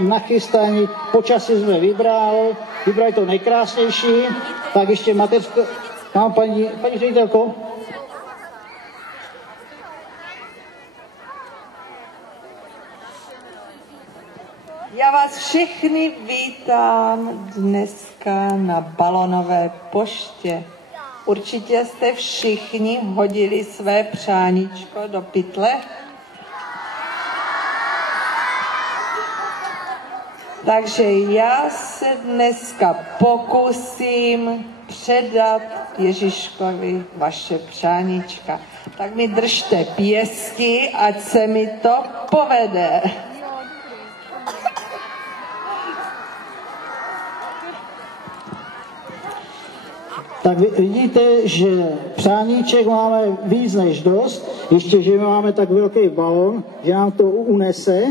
nachystaní, počasí jsme vybrali to nejkrásnější, tak ještě mateřko, mám paní ředitelko. Já vás všechny vítám dneska na balonové poště. Určitě jste všichni hodili své přáníčko do pytle. Takže já se dneska pokusím předat Ježíškovi vaše přáníčka. Tak mi držte pěstí, ať se mi to povede. Tak vidíte, že přáníček máme víc než dost, ještě, že máme tak velký balon, že nám to unese.